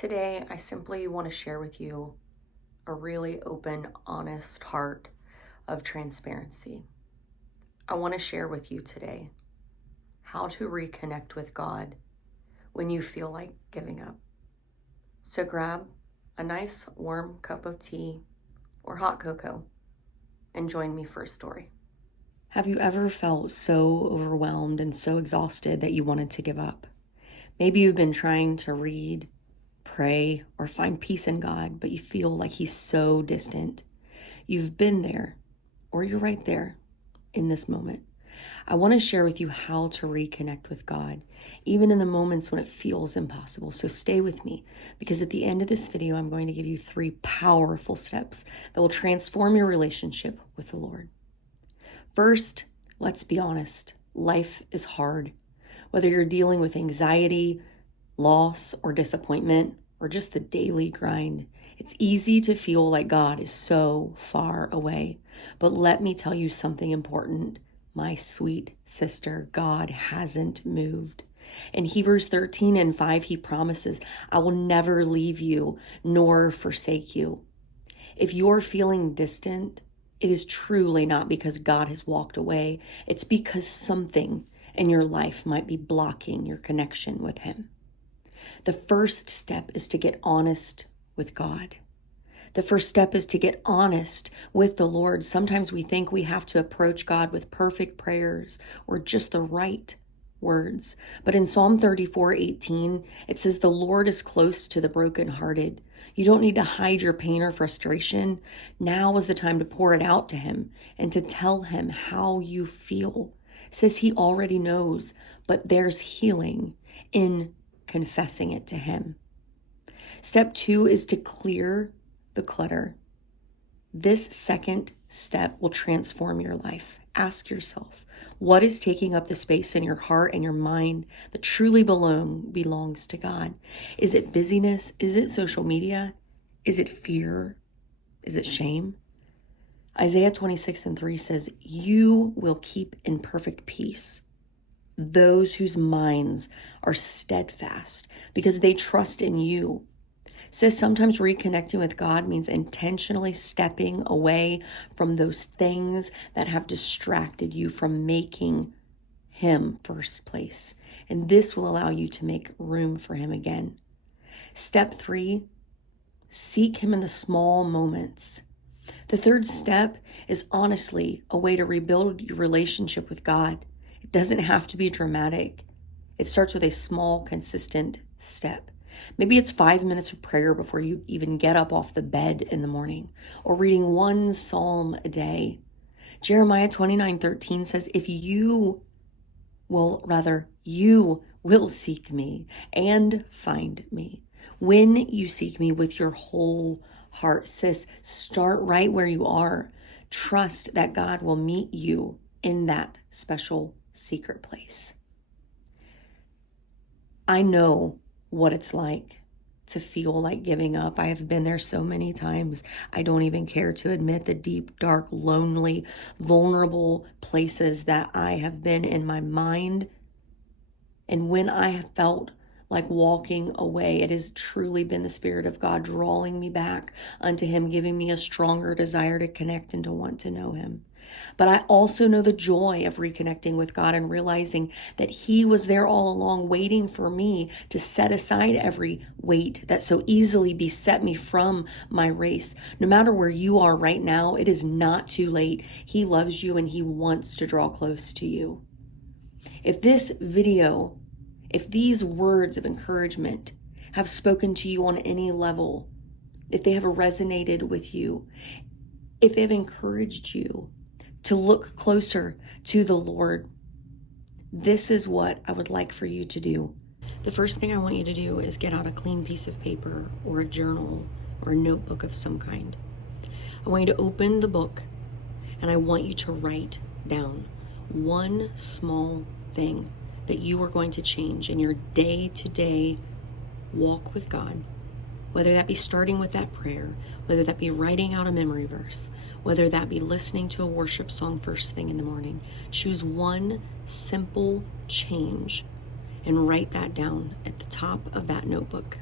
Today, I simply want to share with you a really open, honest heart of transparency. I want to share with you today how to reconnect with God when you feel like giving up. So grab a nice warm cup of tea or hot cocoa and join me for a story. Have you ever felt so overwhelmed and so exhausted that you wanted to give up? Maybe you've been trying to read, pray, or find peace in God, but you feel like He's so distant. You've been there, or you're right there in this moment. I want to share with you how to reconnect with God, even in the moments when it feels impossible. So stay with me, because at the end of this video, I'm going to give you 3 powerful steps that will transform your relationship with the Lord. First, let's be honest. Life is hard. Whether you're dealing with anxiety, loss, or disappointment, or just the daily grind, it's easy to feel like God is so far away. But let me tell you something important. My sweet sister, God hasn't moved. In Hebrews 13:5, He promises, I will never leave you nor forsake you. If you're feeling distant, it is truly not because God has walked away. It's because something in your life might be blocking your connection with Him. The first step is to get honest with God. The first step is to get honest with the Lord. Sometimes we think we have to approach God with perfect prayers or just the right words. But in Psalm 34:18, it says, the Lord is close to the brokenhearted. You don't need to hide your pain or frustration. Now is the time to pour it out to Him and to tell Him how you feel. It says He already knows, but there's healing in confessing it to Him. Step 2 is to clear the clutter. This second step will transform your life. Ask yourself, what is taking up the space in your heart and your mind that truly belongs to God? Is it busyness? Is it social media? Is it fear? Is it shame? Isaiah 26:3 says, you will keep in perfect peace those whose minds are steadfast because they trust in you. Says sometimes reconnecting with God means intentionally stepping away from those things that have distracted you from making Him first place. And this will allow you to make room for Him again. Step 3, seek Him in the small moments. The third step is honestly a way to rebuild your relationship with God. It doesn't have to be dramatic. It starts with a small, consistent step. Maybe it's 5 minutes of prayer before you even get up off the bed in the morning, or reading one psalm a day. Jeremiah 29:13 says, you will seek me and find me when you seek me with your whole heart. Sis, start right where you are. Trust that God will meet you in that special secret place. I know what it's like to feel like giving up. I have been there so many times. I don't even care to admit the deep, dark, lonely, vulnerable places that I have been in my mind. And when I have felt like walking away, it has truly been the Spirit of God drawing me back unto Him, giving me a stronger desire to connect and to want to know Him. But I also know the joy of reconnecting with God and realizing that He was there all along waiting for me to set aside every weight that so easily beset me from my race. No matter where you are right now, it is not too late. He loves you and He wants to draw close to you. If this video, if these words of encouragement have spoken to you on any level, if they have resonated with you, if they've encouraged you to look closer to the Lord, this is what I would like for you to do. The first thing I want you to do is get out a clean piece of paper or a journal or a notebook of some kind. I want you to open the book and I want you to write down one small thing that you are going to change in your day-to-day walk with God. Whether that be starting with that prayer, whether that be writing out a memory verse, whether that be listening to a worship song first thing in the morning. Choose one simple change and write that down at the top of that notebook.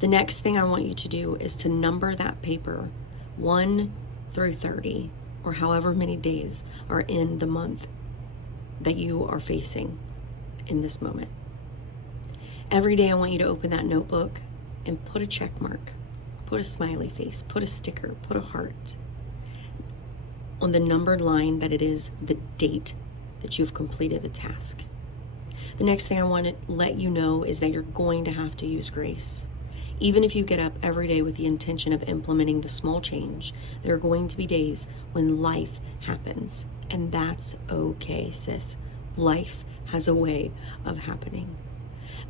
The next thing I want you to do is to number that paper 1 through 30, or however many days are in the month that you are facing in this moment. Every day I want you to open that notebook and put a check mark, put a smiley face, put a sticker, put a heart on the numbered line that it is the date that you've completed the task. The next thing I want to let you know is that you're going to have to use grace. Even if you get up every day with the intention of implementing the small change, there are going to be days when life happens. And that's okay, sis. Life has a way of happening.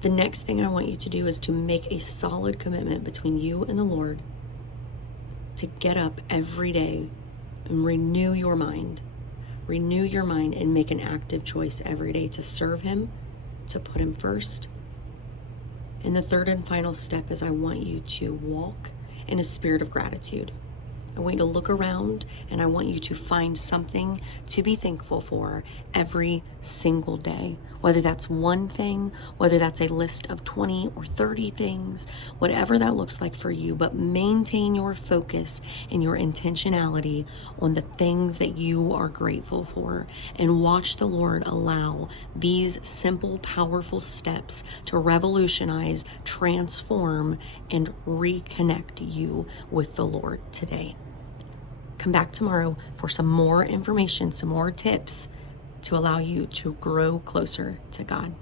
The next thing I want you to do is to make a solid commitment between you and the Lord to get up every day and renew your mind. Renew your mind and make an active choice every day to serve Him, to put Him first. And the third and final step is I want you to walk in a spirit of gratitude. I want you to look around and I want you to find something to be thankful for every single day. Whether that's one thing, whether that's a list of 20 or 30 things, whatever that looks like for you, but maintain your focus and your intentionality on the things that you are grateful for, and watch the Lord allow these simple, powerful steps to revolutionize, transform, and reconnect you with the Lord today. Come back tomorrow for some more information, some more tips to allow you to grow closer to God.